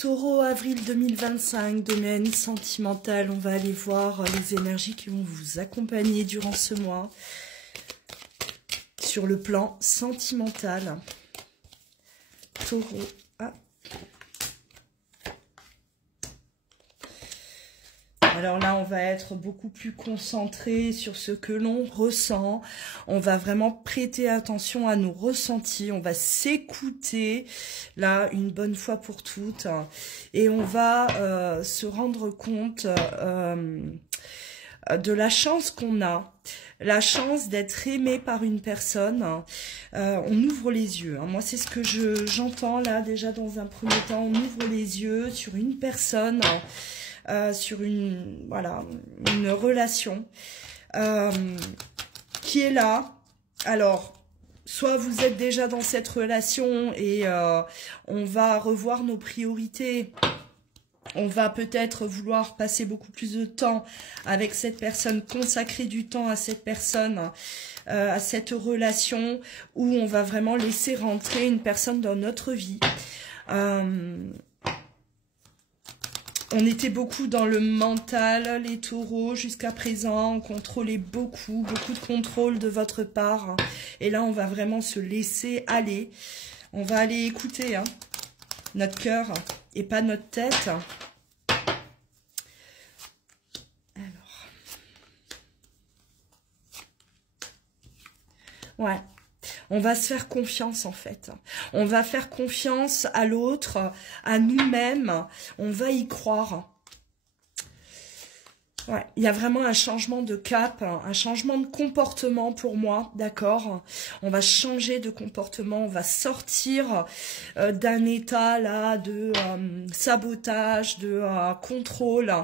Taureau, avril 2025, domaine sentimental. On va aller voir les énergies qui vont vous accompagner durant ce mois sur le plan sentimental. Taureau. Ah. Alors là, on va être beaucoup plus concentré sur ce que l'on ressent. On va vraiment prêter attention à nos ressentis. On va s'écouter, là, une bonne fois pour toutes. Et on va se rendre compte de la chance qu'on a. La chance d'être aimé par une personne. On ouvre les yeux. Moi, c'est ce que j'entends là, déjà dans un premier temps. On ouvre les yeux sur une personne... sur une relation qui est là. Alors, soit vous êtes déjà dans cette relation et on va revoir nos priorités. On va peut-être vouloir passer beaucoup plus de temps avec cette personne, consacrer du temps à cette personne, à cette relation où on va vraiment laisser rentrer une personne dans notre vie. On était beaucoup dans le mental, les taureaux, jusqu'à présent. On contrôlait beaucoup de contrôle de votre part. Et là, on va vraiment se laisser aller. On va aller écouter notre cœur et pas notre tête. Alors. Ouais. On va se faire confiance en fait. On va faire confiance à l'autre, à nous-mêmes. On va y croire. Ouais, il y a vraiment un changement de cap, un changement de comportement pour moi, d'accord? On va changer de comportement, on va sortir d'un état là de sabotage, de contrôle.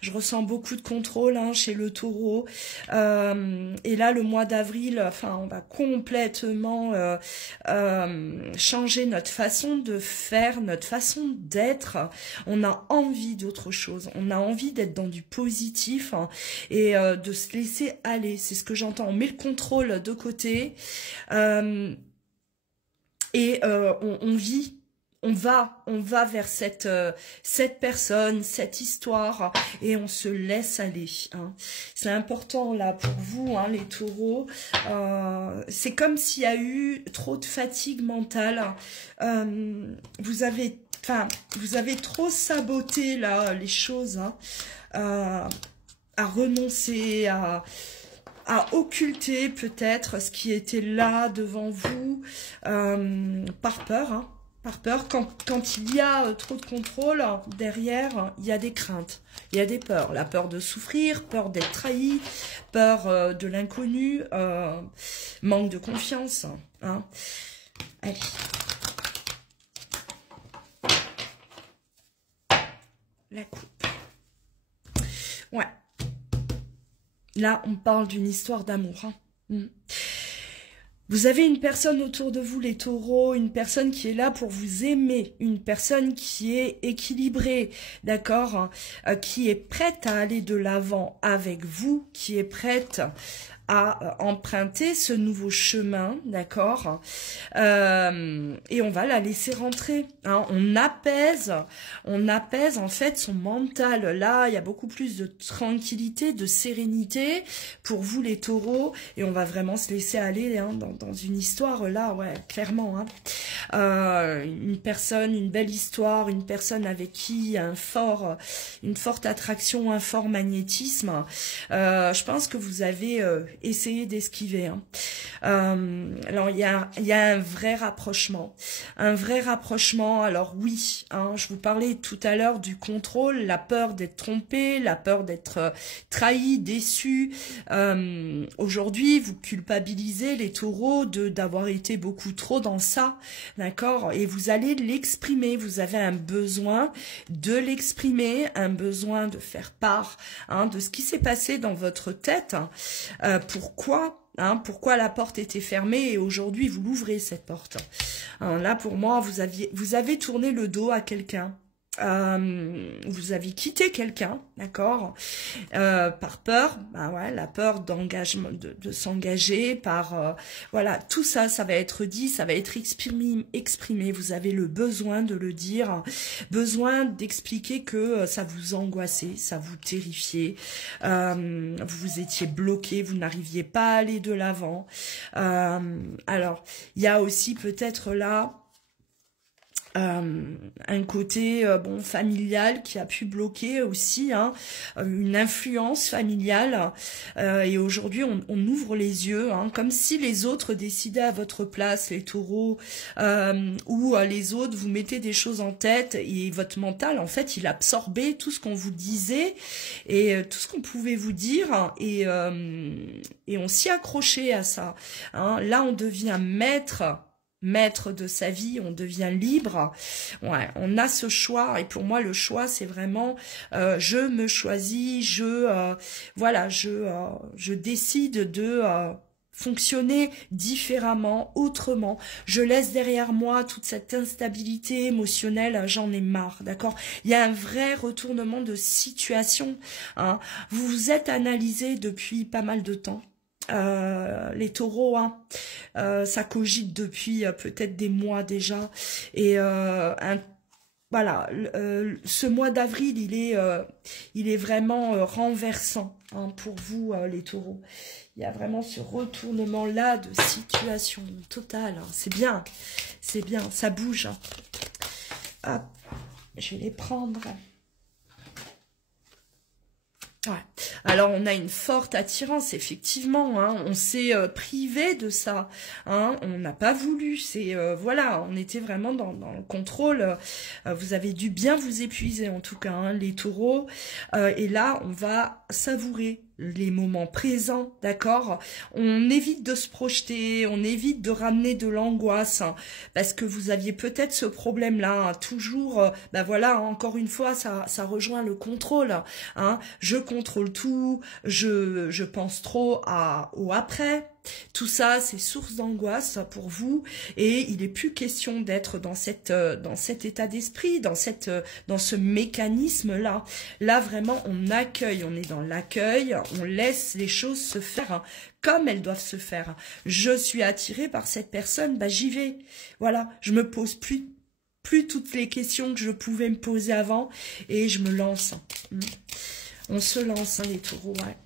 Je ressens beaucoup de contrôle chez le taureau. Et là, le mois d'avril, enfin, on va complètement changer notre façon de faire, notre façon d'être. On a envie d'autre chose, on a envie d'être dans du positif. Et de se laisser aller, c'est ce que j'entends. On met le contrôle de côté et on vit, on va vers cette personne, cette histoire et on se laisse aller. C'est important là pour vous, les taureaux. C'est comme s'il y a eu trop de fatigue mentale. Vous avez trop saboté là les choses. À renoncer, à occulter peut-être ce qui était là devant vous par peur. Par peur, quand il y a trop de contrôle, derrière, il y a des craintes, il y a des peurs. La peur de souffrir, peur d'être trahi, peur de l'inconnu, manque de confiance. Allez. La coupe. Ouais. Là, on parle d'une histoire d'amour. Vous avez une personne autour de vous, les taureaux, une personne qui est là pour vous aimer, une personne qui est équilibrée, d'accord, qui est prête à aller de l'avant avec vous, qui est prête à emprunter ce nouveau chemin, d'accord, et on va la laisser rentrer. On apaise en fait son mental. Là, il y a beaucoup plus de tranquillité, de sérénité pour vous les taureaux, et on va vraiment se laisser aller dans une histoire là, ouais, clairement. Une personne, une belle histoire, une personne avec qui il y a une forte attraction, un fort magnétisme. Je pense que vous avez essayez d'esquiver. Alors, il y a un vrai rapprochement. Alors oui, je vous parlais tout à l'heure du contrôle, la peur d'être trompé, la peur d'être trahi, déçu. Aujourd'hui, vous culpabilisez les taureaux d'avoir été beaucoup trop dans ça, d'accord? Et vous allez l'exprimer. Vous avez un besoin de l'exprimer, un besoin de faire part de ce qui s'est passé dans votre tête. Pourquoi la porte était fermée et aujourd'hui vous l'ouvrez cette porte. Là pour moi vous avez tourné le dos à quelqu'un. vous avez quitté quelqu'un, d'accord, par peur, bah ouais, la peur d'engagement, de s'engager, par voilà, tout ça, ça va être dit, ça va être exprimé. Vous avez le besoin de le dire, besoin d'expliquer que ça vous angoissait, ça vous terrifiait, vous étiez bloqué, vous n'arriviez pas à aller de l'avant. Alors, il y a aussi peut-être là un côté bon familial qui a pu bloquer aussi, hein, une influence familiale, et aujourd'hui on ouvre les yeux, hein, comme si les autres décidaient à votre place, les taureaux, ou les autres vous mettez des choses en tête et votre mental en fait il absorbait tout ce qu'on vous disait et tout ce qu'on pouvait vous dire, et on s'y accrochait à ça, hein. Là on devient maître de sa vie, on devient libre. Ouais, on a ce choix, et pour moi le choix c'est vraiment je me choisis, voilà, je décide de fonctionner différemment, autrement. Je laisse derrière moi toute cette instabilité émotionnelle, j'en ai marre, d'accord? Il y a un vrai retournement de situation, hein. Vous vous êtes analysé depuis pas mal de temps. Les taureaux, hein, ça cogite depuis peut-être des mois déjà, et voilà, ce mois d'avril il est vraiment renversant, hein, pour vous les taureaux. Il y a vraiment ce retournement là de situation totale, hein. C'est bien, ça bouge, hein. Hop, je vais les prendre. Ouais. Alors on a une forte attirance, effectivement, hein. On s'est privé de ça, hein. On n'a pas voulu, c'est voilà, on était vraiment dans le contrôle. Vous avez dû bien vous épuiser en tout cas, hein, les taureaux, et là on va savourer les moments présents, d'accord? On évite de se projeter, on évite de ramener de l'angoisse, hein, parce que vous aviez peut-être ce problème-là, hein, toujours, ben voilà, encore une fois, ça rejoint le contrôle, hein. Je contrôle tout, je pense trop au après. Tout ça, c'est source d'angoisse pour vous, et il n'est plus question d'être dans cet état d'esprit, dans ce mécanisme-là. Là, vraiment, on accueille, on est dans l'accueil, on laisse les choses se faire, hein, comme elles doivent se faire. Je suis attirée par cette personne, bah j'y vais. Voilà, je me pose plus toutes les questions que je pouvais me poser avant, et je me lance. On se lance, hein, les taureaux, ouais.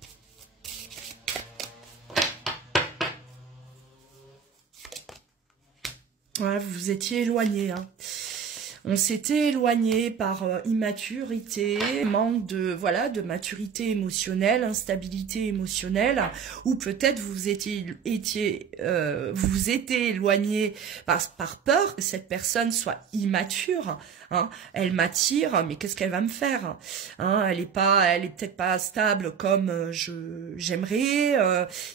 Ouais, vous vous étiez éloigné, hein. On s'était éloigné par immaturité, manque de maturité émotionnelle, instabilité émotionnelle, ou peut-être vous étiez éloigné par peur que cette personne soit immature, hein. Elle m'attire, mais qu'est-ce qu'elle va me faire, hein? Elle est peut-être pas stable comme j'aimerais.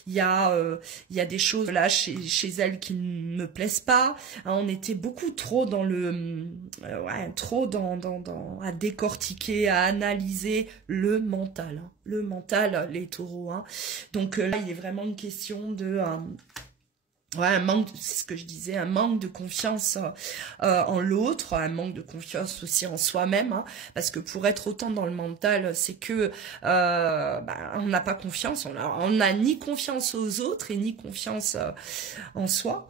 Il y a des choses là chez elle qui ne me plaisent pas, hein. On était beaucoup trop dans à décortiquer, à analyser le mental, hein. Le mental, les taureaux, hein. Donc là, il est vraiment une question de un manque, c'est ce que je disais, un manque de confiance en l'autre, un manque de confiance aussi en soi-même, hein, parce que pour être autant dans le mental, c'est que on n'a pas confiance, on n'a ni confiance aux autres et ni confiance en soi.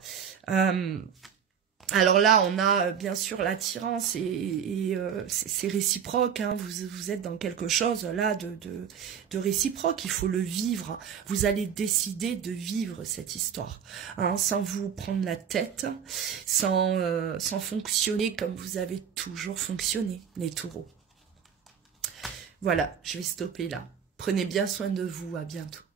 Alors là, on a bien sûr l'attirance, et c'est réciproque, hein. Vous êtes dans quelque chose là de réciproque. Il faut le vivre. Vous allez décider de vivre cette histoire, hein, sans vous prendre la tête, sans fonctionner comme vous avez toujours fonctionné, les taureaux. Voilà, je vais stopper là. Prenez bien soin de vous. À bientôt.